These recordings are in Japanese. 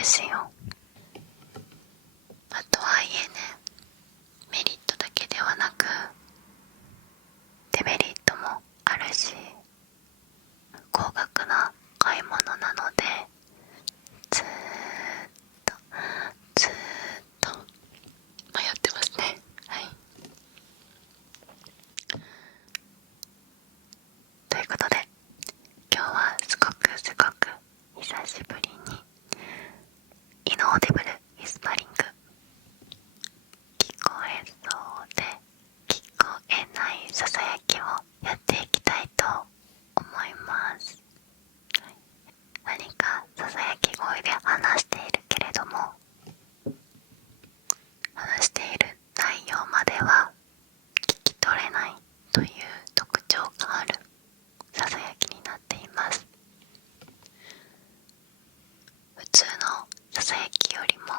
ですよ。とはいえね、メリットだけではなくデメリットもあるし、高額な買い物なのでずーっとずーっと迷ってますね。はい。ということで、今日はすごく久しぶりにイノーデブルウィスパリング、聞こえそうで聞こえないささやきをやっていきたいと思います。何かささやき声で話しているけれども、話している内容までは聞き取れないという特徴があるささやきになっています。普通のささやきよりも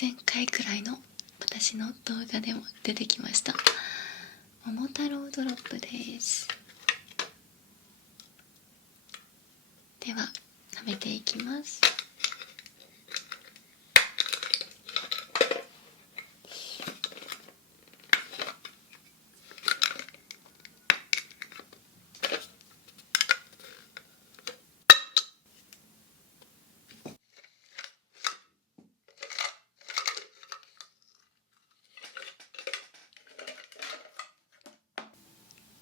前回くらいの私の動画でも出てきました桃太郎ドロップです。では食べていきます。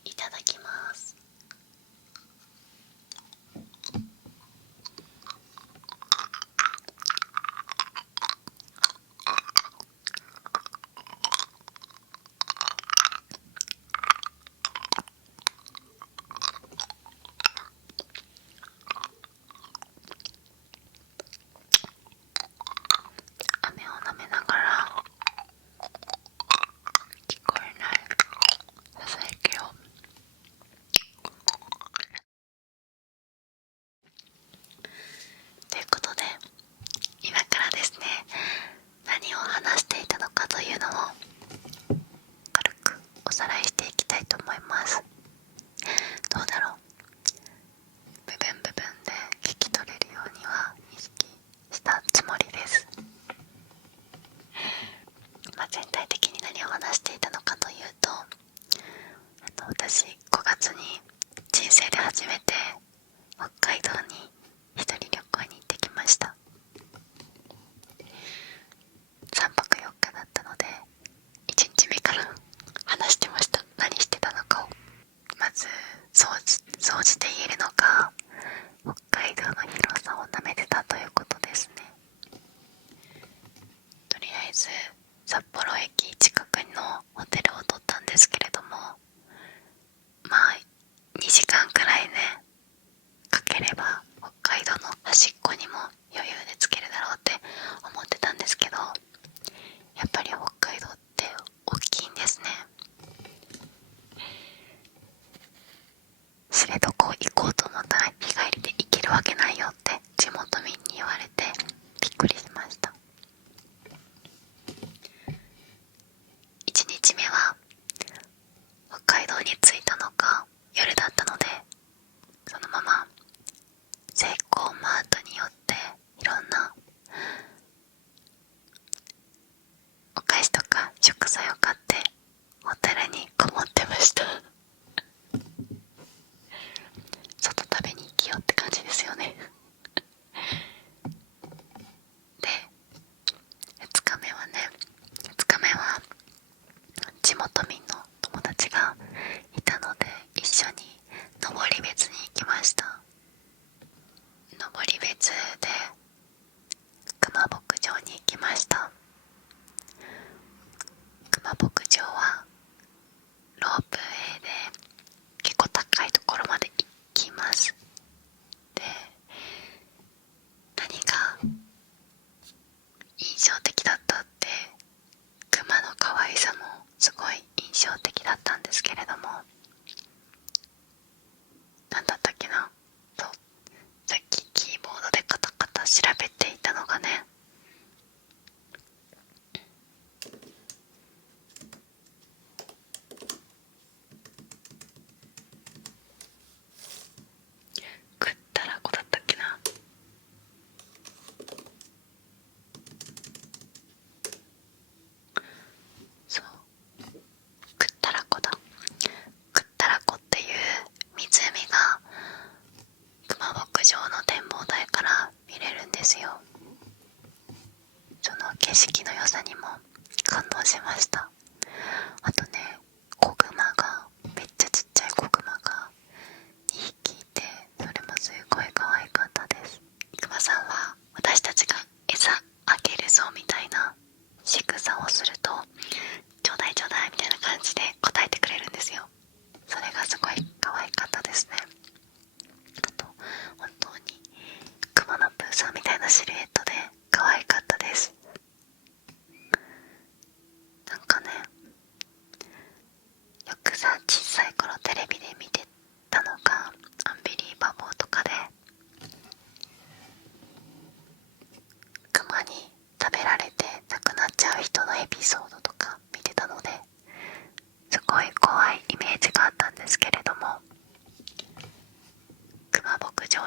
いただきます。飴を舐めながら聞こえないささやきをということで、今からですね、何を話していたのかというのを軽くおさらいしていきたいと思います。どうだろう、部分部分で聞き取れるようには意識したつもりです。全体的に何を話していたのかというと、私5月に人生で初めて北海道に一人旅行に行ってきました。3泊4日だったので、1日目から話してました。何してたのかを。まず総じて言えるのが、北海道の広さをなめてたということですね。とりあえず札幌駅近くのホテルを取ったんですけれども、2時間くらいねかければ北海道の端っこにも余裕で着けるだろうって思ってたんですけど、やっぱり北海道って大きいんですね。知床行こう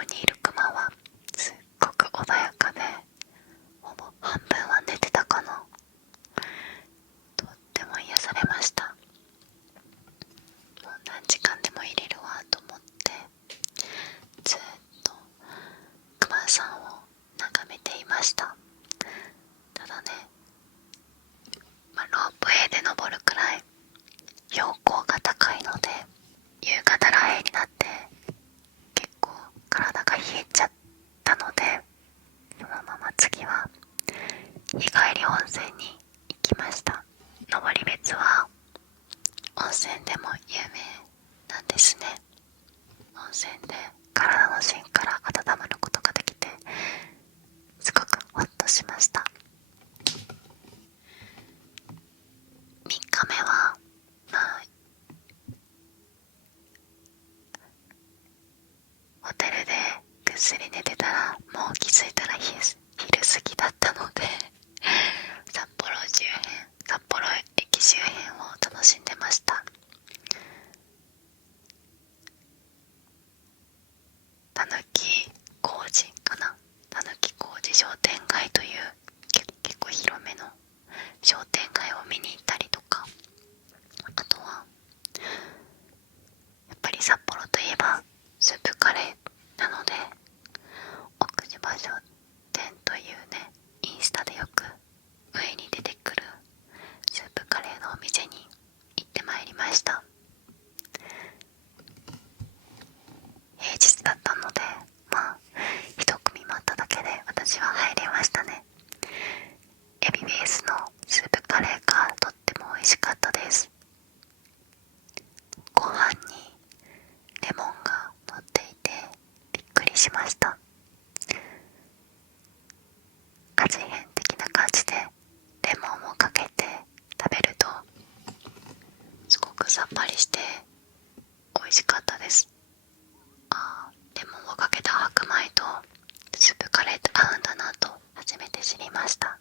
にいるクマはすっごく穏やかで、ほぼ半分は寝てたかな。とっても癒されました。もう何時間でも入れるわと思ってずっとクマさんを眺めていました。ただね、ロープウェイで登るくらい標高が高いので、夕方らへんになって結構体が冷えちゃったので、そのまま次は日帰り温泉に行きました。登別は温泉でも有名なんですね。温泉で体の芯から温まることができて、すごくホッとしました。3日目はホテルでぐっすり寝てたら、もう気づいたら昼過ぎだったので札幌駅周辺を楽しんでました。たぬき工事かな、たぬき工事商店街という結構広めの商店街を見に行ったりとか、あとはやっぱり札幌といえばスープカレーなので、奥芝商店というね、インスタでよく上に出てくるスープカレーのお店に行ってまいりました。平日だったので、一組待っただけで私は入れましたね。エビベースのスープカレーがとっても美味しかったです。ご飯にレモンが乗っていてびっくりしました。味変的な感じでレモンをかけて食べるとすごくさっぱりして美味しかったです。レモンをかけた白米とスープカレーと合うんだなと初めて知りました。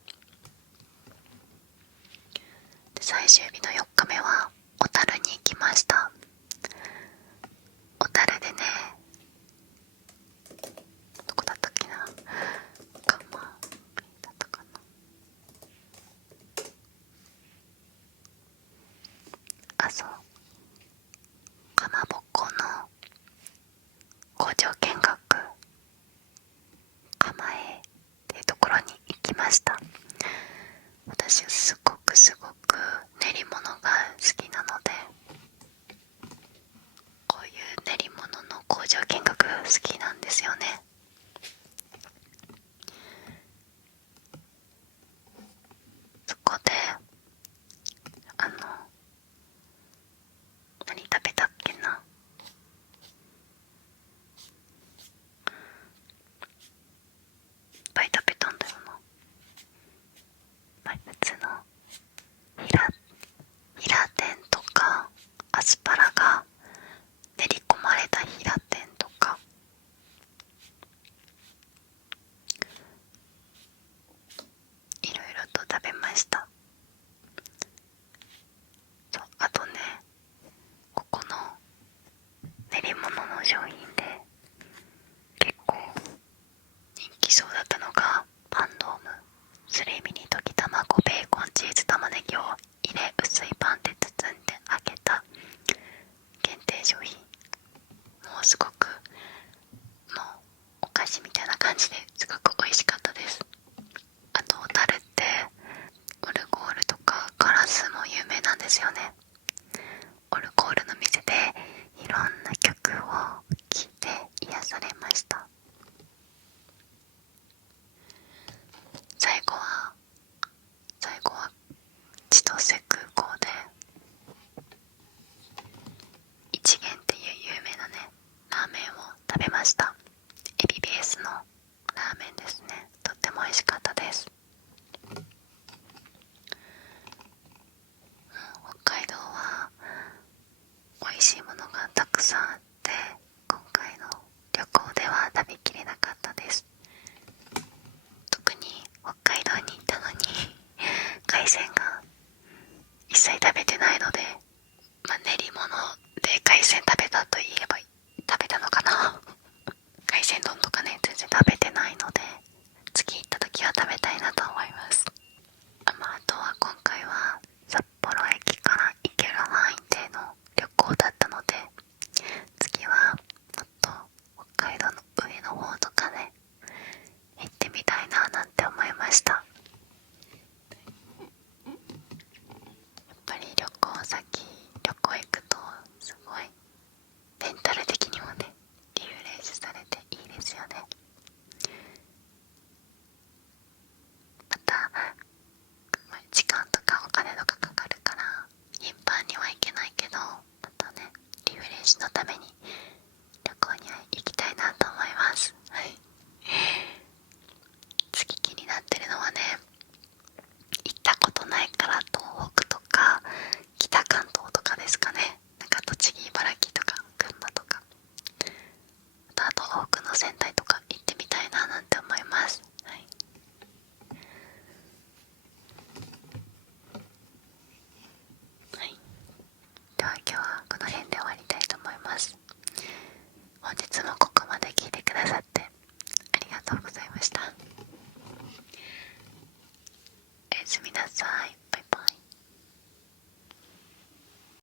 で、最終日の4日目は小樽に行きました。小樽でね、どこだったっけな、だったかな、そう、かまぼこの工場見学、釜江っていうところに行きました。私すごく練り物が好きなので、こういう練り物の工場見学好きなんですよね。そこで何食べたっけな、いっぱい食べたんだよな。普通の平天とか、アスパラが練り込まれた平天とか、いろいろと食べました。あとね、ここの練り物の商品で結構人気そうだったのがパンドーム、すり身に溶き卵、ベーコン、チーズ、玉ねぎを入れ薄いパンで包んで揚げた限定商品。もうすごくお菓子みたいな感じですごく美味しかったです。あと小樽ってオルゴールとかガラスも有名なんですよね。オルゴールの店でいろんな曲を聴いて癒されました。最後は千歳空港で一元っていう有名なねラーメンを食べました。